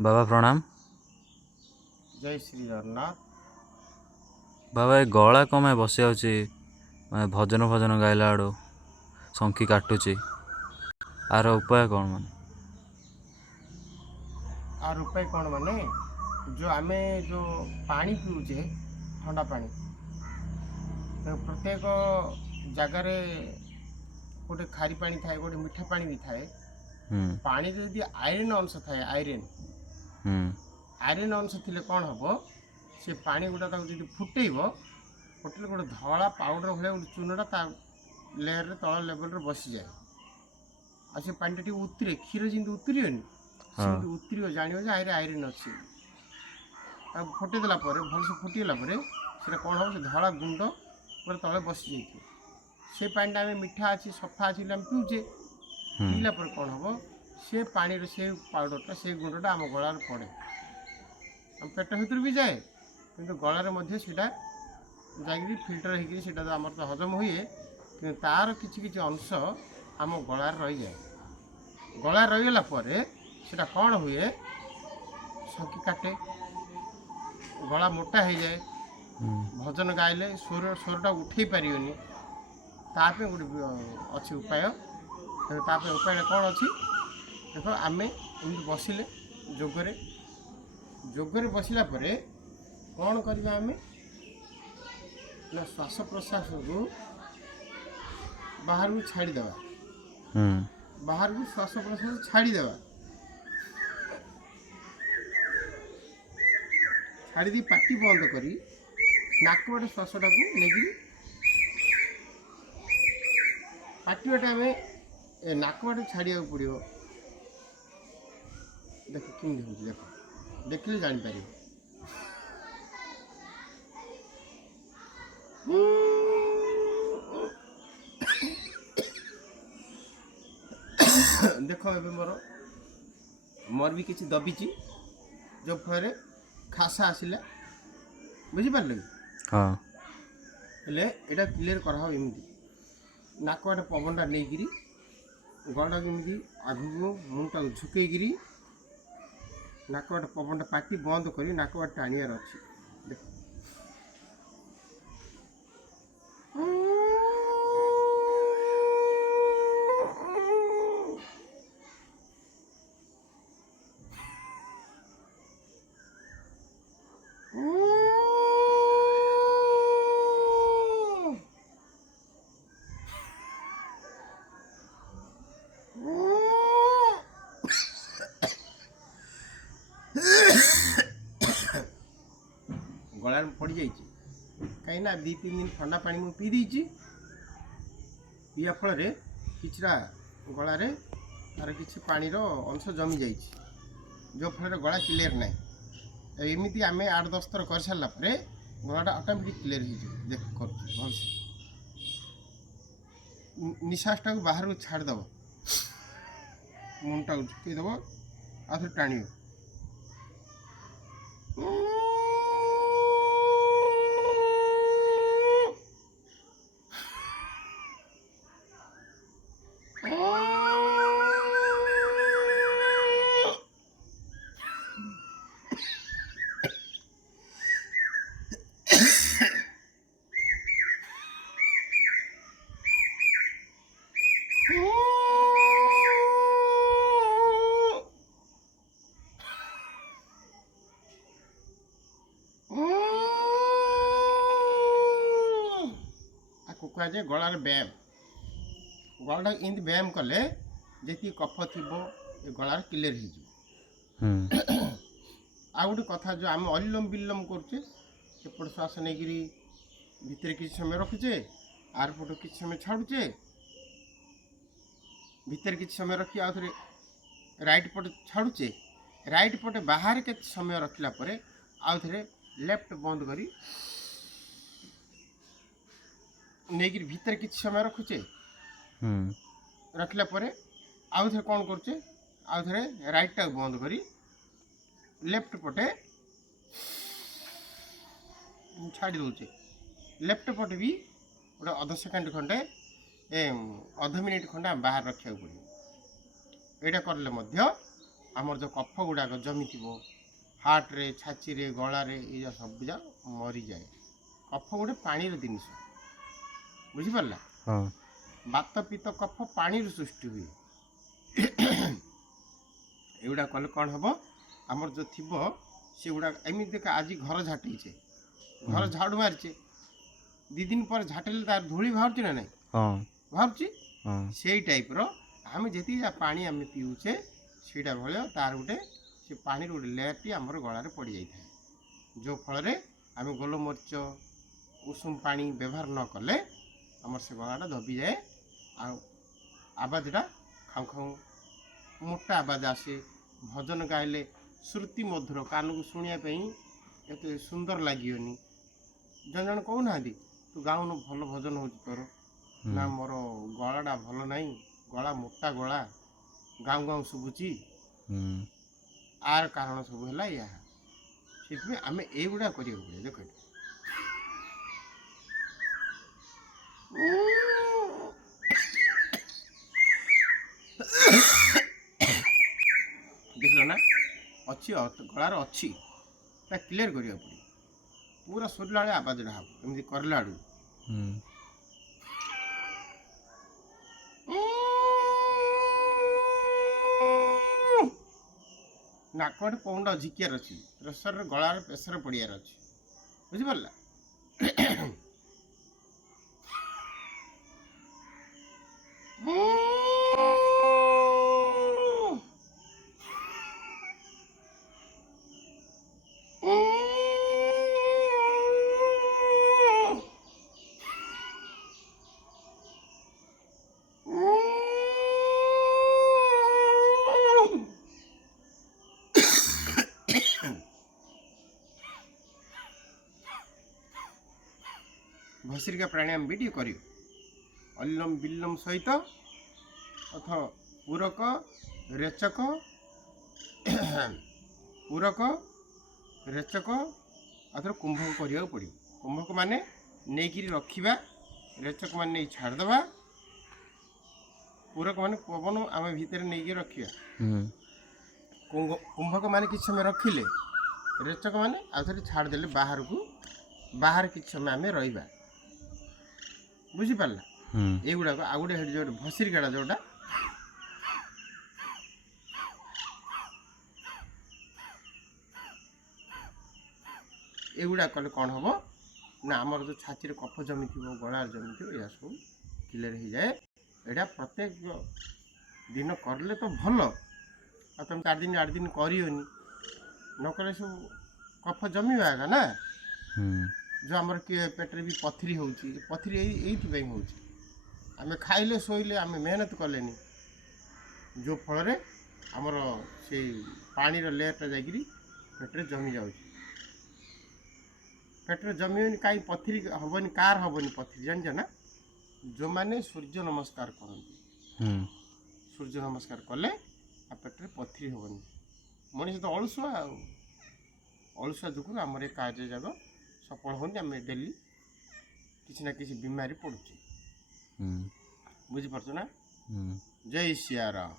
बाबा प्रणाम। जय श्री जगन्नाथ। बाबा ए गला कम बस भजन भजन गाइला आड़ शंखी काटुची आर उपाय कौन माने? आर उपाय कौन माने जो आमे जो पानी पीऊचे ठंडा पानी तो प्रत्येक जगार गोटे खारी पानी थाए गोटे मीठा पानी भी थाए। पानी यदि आयरन अंश थाए आयरन अंश थिले कौन हम से पानी गुटा जो फुटेब फुटेले गोटे धला पाउडर भाई गोटे चूनटा लेयर तल लेवल बसी जाए आ से पानी टी उतरे क्षीर जमी उतरनी सेमती उतर जान आयरन अच्छी फुटेदेला भलसे फुटीगला कौन हम से धला गुंड पूरा तले बसी जाइए से पानी आम मीठा अच्छी सफा अच्छी पीऊचे पीला कौन हम से पानी से पाउडरटा से गुंडटा आम गलार पड़े आम पेट भर भी जाए कि गलार जा फिल्टर होमर तो हजम हुए कि तार कि अंश आम गलार रही जाए गलार रहीगला सेटा कौन हुए शंखी काटे गला मोटा हो जाए भजन गाइले स्वरटा उठे पारे ताप गोटे अच्छी उपाय उपाय कौन अच्छी देख आम एमती बसिले जोगरे बसला कौन करवा आम ना श्वास प्रश्वास को बाहर को छाड़ीदेवा बाहर को श्वास प्रश्वास छाड़ीदेवा छाड़ी पाटी बंद करी नाक बाटे श्वासटा को नहीं पाटी बाटे आम नाक बाटे छाड़िया पड़ो देख कि देख देखिले जापर देख ए मोर भी किसी दबिची जो फल खासा आसला बुझिपारे हाँ हेले एटा क्लीयर कराओ एमती नाक बाटे पवनटा नहीं गलटा केमती आगू मुंडटा झुकईकरी नाक बाटे पवनटा पाटी बंद कर नाक बाटे टाणियार अच्छी देख गलार पड़ जाइए कहीं 2-3 दिन ठंडा पानी मुझे पी देती पीवा फल किछटा गलार तार कि पानी अंश जमी जा जो फल गला क्लीयर ना एमती आम 8-10 थर कर सारापर गलाटा ऑटोमेटिक क्लीयर हो देख कर भल निश्वासटा को बाहर को छाड़देव मुंडटा झुकईदेव आ थे टाण कहुए गलार व्यायाम गलाटा एमती व्यायाम कले जी कफ थी गलार क्लीयर हो आ गोटे कथा जो आम अलिलम विलोम करुचे सेपट श्वास नहीं भितर किसी समय रखुचे आर पट किसी समय छाड़ुचे भितर किसी समय रखी आउ थे राइट पट छाड़ुचे राइट पटे बाहर के समय रखला आउ थे लेफ्ट बंद करी नहीं भीतर किसी समय रखुचे रखला आउ थे कौन करुचे आउ थे राइट टा बंद करी लेफ्ट पटे छाड़ी दौचे लेफ्ट पटे भी गोटे अध सेकेंड खंडे अध मिनिट खंडे बाहर रखा पड़े यहाँ कले ଆମର ଯେଉଁ କଫ ଗୁଡ଼ାକ ଜମିଥିବ ହାର୍ଟରେ ଛାତିରେ ଗଳାରେ ଏଇ ସବୁ ଯାକ ମରିଯାଏ। କଫ ଗୋଟେ ପାଣିର ଜିନିଷ, ବୁଝିପାରିଲା। ହଁ ବାତ ପିତ୍ତ କଫ ପାଣିରୁ ସୃଷ୍ଟି ହୁଏ। ଏଗୁଡ଼ା କଲେ କ'ଣ ହେବ, ଆମର ଯେଉଁ ଥିବ ସେଗୁଡ଼ା ଏମିତି ଦେଖ, ଆଜି ଘର ଝାଟେଇଛେ, ଘର ଝାଡ଼ୁ ମାରିଛେ, 2 ଦିନ ପରେ ଝାଟିଲେ ତାର ଧୂଳି ବାହାରୁଛି ନା ନାହିଁ, ହଁ ବାହାରୁଛି। ହଁ ସେଇ ଟାଇପ୍ର ଆମେ ଯେତିକି ଯା ପାଣି ଆମେ ପିଉଛେ ସେଇଟା ଭଳିଆ ତାର ଗୋଟେ ସେ ପାଣିର ଗୋଟେ ଲେୟାରଟି ଆମର ଗଳାରେ ପଡ଼ିଯାଇଥାଏ, ଯେଉଁ ଫଳରେ ଆମେ ଗୋଲମରିଚ ଉଷୁମ ପାଣି ବ୍ୟବହାର ନ କଲେ ଆମର ସେ ଗଳାଟା ଦବିଯାଏ। ଆଉ ଆବାଜଟା ଖାଉଁ ଖାଉଁ ମୋଟା ଆବାଜ ଆସେ। ଭଜନ ଗାଇଲେ ଶ୍ରୁତି ମଧୁର, କାନକୁ ଶୁଣିବା ପାଇଁ ଏତେ ସୁନ୍ଦର ଲାଗିବନି। ଜଣେ ଜଣେ କହୁନାହାନ୍ତି ତୁ ଗାଉନୁ, ଭଲ ଭଜନ ହେଉଛି ତୋର। ନା ମୋର ଗଳାଟା ଭଲ ନାହିଁ, ଗଳା ମୋଟା ଗଳା, ଗାଉଁ ଗାଉଁ ଶୁଭୁଛି। ଆର କାରଣ ସବୁ ହେଲା ଏହା। ସେଥିପାଇଁ ଆମେ ଏଇଗୁଡ଼ା କରିବାକୁ ପଡ଼ିବ। ଦେଖ ଦେଖିଲ ନା, ଅଛି ଗଳାର ଅଛି, ତା କ୍ଲିୟର କରିବାକୁ ପଡ଼ିବ। ପୁରା ସରିଲା ବେଳେ ଆବାଜଟା ହେବ, ଏମିତି କରିଲା ବେଳକୁ ନାକଟେ ପଉଣ୍ଡ ଝିକିବାର ଅଛି, ପ୍ରେସରରେ ଗଳାରେ ପ୍ରେସର ପଡ଼ିବାର ଅଛି, ବୁଝିପାରିଲା। ଭସ୍ତ୍ରିକା ପ୍ରାଣାୟାମ ବି ଟିକେ କରିବ, ଅନୁଲୋମ ବିଲୋମ ସହିତ, ଅଥବା ପୂରକ ରେଚକ ଅଥବା କୁମ୍ଭକ କରିବାକୁ ପଡ଼ିବ। କୁମ୍ଭକ ମାନେ ନେଇକିରି ରଖିବା, ରେଚକ ମାନେ ନେଇ ଛାଡ଼ିଦେବା, ପୂରକ ମାନେ ପବନ ଆମେ ଭିତରେ ନେଇକି ରଖିବା। କୁମ୍ଭକ ମାନେ କିଛି ସମୟ ରଖିଲେ, ରେଚକ ମାନେ ଆଉ ଥରେ ଛାଡ଼ିଦେଲେ ବାହାରକୁ, ବାହାରେ କିଛି ସମୟ ଆମେ ରହିବା, ବୁଝିପାରିଲା। ଏଇଗୁଡ଼ାକ ଆଉ ଗୋଟେ ହେଠି ଯେଉଁ ଭସ୍ତ୍ରିକାଟା ଯେଉଁଟା ଏଗୁଡ଼ା କଲେ କ'ଣ ହେବ ନା, ଆମର ଯେଉଁ ଛାତିରେ କଫ ଜମିଥିବ, ଗଳାରେ ଜମିଥିବ, ଏହା ସବୁ କ୍ଲିୟର ହେଇଯାଏ। ଏଇଟା ପ୍ରତ୍ୟେକ ଦିନ କରିଲେ ତ ଭଲ। ଆଉ ତୁମେ 4 ଦିନ 8 ଦିନ କରିବନି, ନ କଲେ ସବୁ କଫ ଜମିବା ଆକା ନା। ଯେଉଁ ଆମର କିଏ ପେଟରେ ବି ପଥରି ହେଉଛି, ପଥରି ଏଇଥିପାଇଁ ହେଉଛି, ଆମେ ଖାଇଲେ ଶୋଇଲେ ଆମେ ମେହନତ କଲେନି, ଯେଉଁ ଫଳରେ ଆମର ସେଇ ପାଣିର ଲେୟରଟା ଯାଇକିରି ପେଟରେ ଜମି ଯାଉଛି। ପେଟରେ ଜମିବନି କାହିଁ ପଥରି ହେବନି, କାହାର ହେବନି ପଥରି ଜାଣିଛ ନା, ଯେଉଁମାନେ ସୂର୍ଯ୍ୟ ନମସ୍କାର କରନ୍ତି। ସୂର୍ଯ୍ୟ ନମସ୍କାର କଲେ ଆଉ ପେଟରେ ପଥରି ହେବନି। ମଣିଷ ତ ଅଳସୁଆ, ଆଉ ଅଳସୁଆ ଯୋଗୁଁ ଆମର ଏ କାର୍ଯ୍ୟ ଯାକ ସଫଳ ହେଉନି। ଆମେ ଡେଲି କିଛି ନା କିଛି ବିମାରୀ ପଡ଼ୁଛି, ବୁଝିପାରୁଛ ନା। ଜୟ ସିୟା ରାମ।